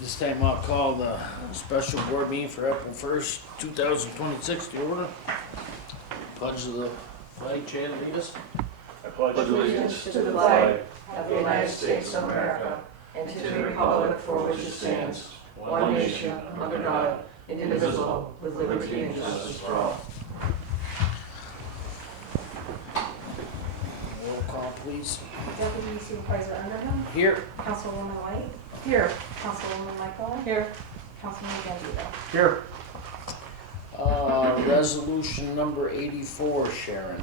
This time I'll call the special board meeting for April 1st, 2026 to order. Pledge of the flag, Chad, lead us. I pledge allegiance to the flag of the United States of America and to the republic for which it stands, one nation, under God, indivisible, with liberty and justice for all. Roll call, please. Deputy Supervisor Underhill. Here. Councilwoman White. Here. Councilwoman Michael. Here. Councilman Gambino. Here. Resolution number 84, Sharon.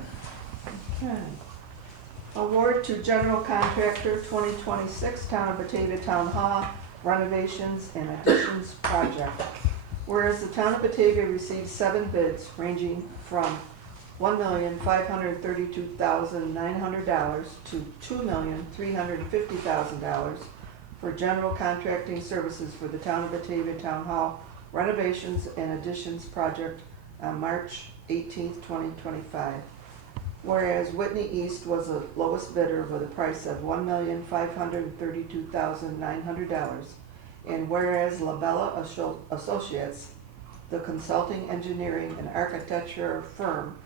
Okay. Award to General Contractor 2026 Town of Batavia Town Hall Renovations and Additions Project. Whereas the Town of Batavia received 7 bids ranging from $1,532,900 to $2,350,000 for general contracting services for the Town of Batavia Town Hall Renovations and Additions Project on March 18th, 2025. Whereas Whitney East was the lowest bidder with a price of $1,532,900, and whereas Labella Associates, the consulting engineering and architecture firm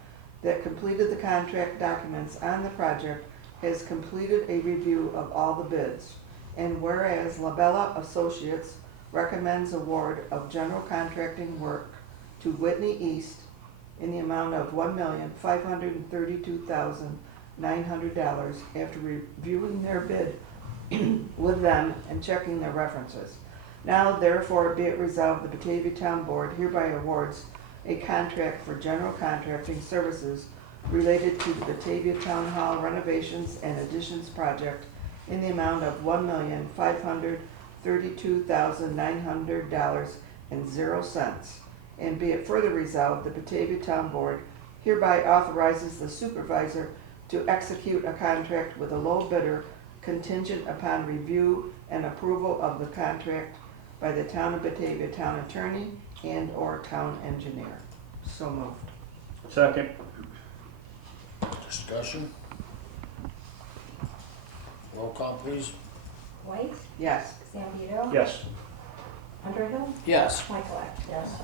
that completed the contract documents on the project, has completed a review of all the bids, and whereas Labella Associates recommends award of general contracting work to Whitney East in the amount of $1,532,900 after reviewing their bid with them and checking their references. Now therefore be it resolved, the Batavia Town Board hereby awards a contract for general contracting services related to the Batavia Town Hall Renovations and Additions Project in the amount of $1,532,900.00. And be it further resolved, the Batavia Town Board hereby authorizes the supervisor to execute a contract with a low bidder contingent upon review and approval of the contract by the Town of Batavia Town Attorney and/or Town Engineer. So moved. Second. Discussion. Roll call, please. White. Yes. Gambino. Yes. Underhill. Yes. Michael. Yes.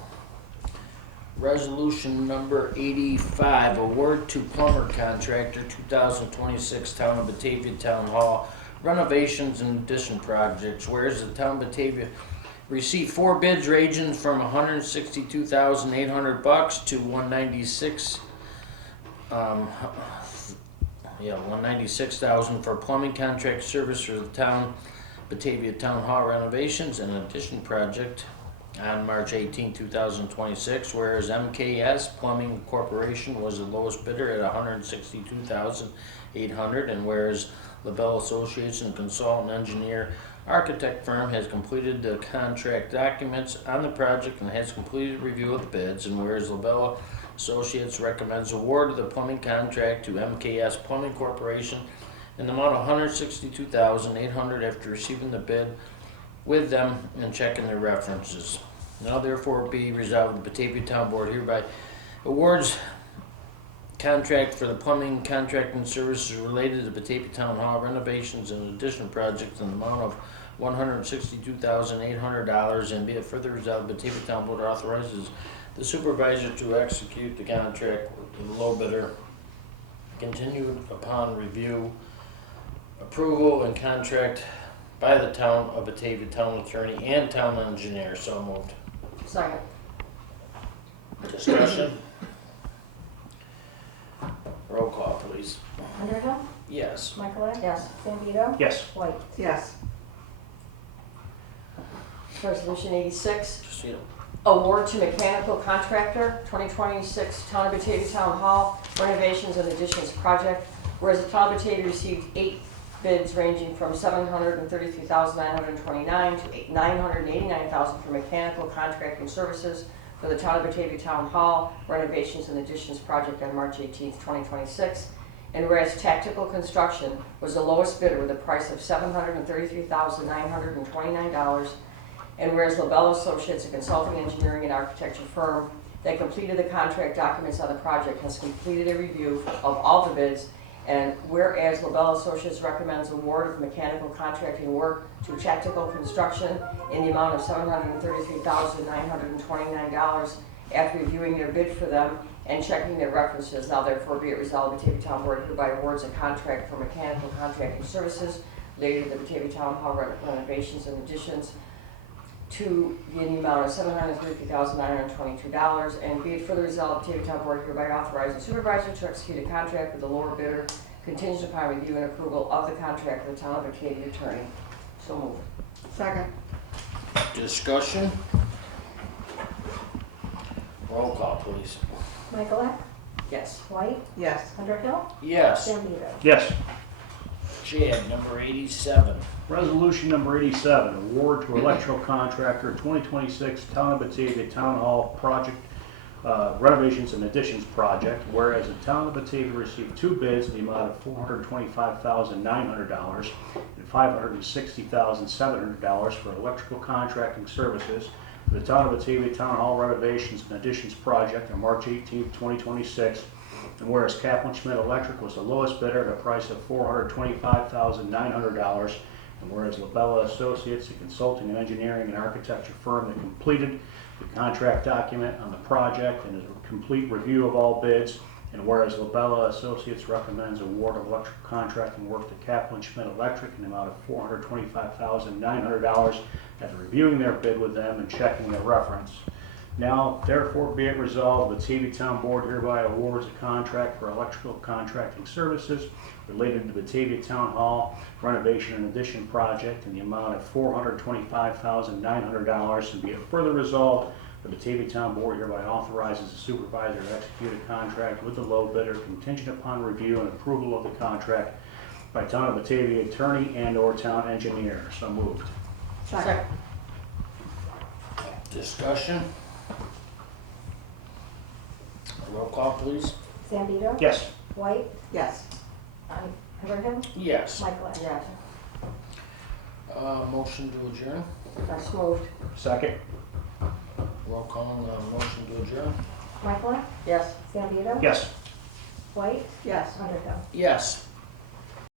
Resolution number 85, award to plumber contractor 2026 Town of Batavia Town Hall Renovations and Addition Projects. Whereas the Town of Batavia received 4 bids ranging from $162,800 to $196,000 for plumbing contract service for the Town Batavia Town Hall Renovations and Addition Project on March 18, 2026, whereas MKS Plumbing Corporation was the lowest bidder at $162,800, and whereas LaBelle Associates and Consultant Engineer Architect Firm has completed the contract documents on the project and has completed review of the bids, and whereas LaBelle Associates recommends award of the plumbing contract to MKS Plumbing Corporation in the amount of $162,800 after receiving the bid with them and checking their references. Now therefore be resolved, the Batavia Town Board hereby awards contract for the plumbing contracting services related to the Batavia Town Hall Renovations and Addition Project in the amount of $162,800, and be it further resolved, the Batavia Town Board authorizes the supervisor to execute the contract with the low bidder, continued upon review, approval, and contract by the Town of Batavia Town Attorney and Town Engineer. So moved. Second. Discussion. Roll call, please. Underhill. Yes. Michael. Yes. Gambino. Yes. White. Yes. Resolution 86, Just, you know, award to mechanical contractor, 2026 Town of Batavia Town Hall Renovations and Additions Project. Whereas the Town of Batavia received 8 bids ranging from $733,929 to $989,000 for mechanical contracting services for the Town of Batavia Town Hall Renovations and Additions Project on March 18, 2026. And whereas Tactical Construction was the lowest bidder with a price of $733,929, and whereas LaBelle Associates, a consulting engineering and architecture firm that completed the contract documents on the project, has completed a review of all the bids And whereas LaBelle Associates recommends award of mechanical contracting work to Tactical Construction in the amount of $733,929 after reviewing their bid for them and checking their references. Now therefore be it resolved, Batavia Town Board hereby awards a contract for mechanical contracting services related to the Batavia Town Hall renovations and additions to in the amount of $733,922, and be it further resolved, Batavia Town Board hereby authorizes the supervisor to execute a contract with the lower bidder contingent upon review and approval of the contract with the Town of Batavia attorney. So moved. Second. Discussion? Roll call, please. Michaelak? Yes. White? Yes. Underhill? Yes. Zambito? Yes. Chad, number 87. Resolution number 87, award to electrical contractor 2026 Town of Batavia Town Hall project renovations and additions project, whereas the Town of Batavia received two bids in the amount of $425,900 and $560,700 for electrical contracting services for the Town of Batavia Town Hall renovations and additions project on March 18, 2026. And whereas Kaplan Schmidt Electric was the lowest bidder at a price of $425,900, and whereas LaBella Associates, a consulting and engineering and architecture firm that completed the contract document on the project and a complete review of all bids, and whereas LaBella Associates recommends award of electrical contracting work to Kaplan Schmidt Electric in the amount of $425,900 after reviewing their bid with them and checking their reference. Now, therefore, be it resolved, the Batavia Town Board hereby awards a contract for electrical contracting services related to the Batavia Town Hall renovation and addition project in the amount of $425,900, and be it further resolved, the Batavia Town Board hereby authorizes the supervisor to execute a contract with the low bidder contingent upon review and approval of the contract by Town of Batavia attorney and/or town engineer. So moved. Second. Discussion? Roll call, please. Zambito? Yes. White? Yes. Underhill? Yes. Michaelak? Yes. Motion to adjourn? That's moved. Second. Roll call on the motion to adjourn? Michaelak? Yes. Zambito? Yes. White? Yes. Underhill? Yes.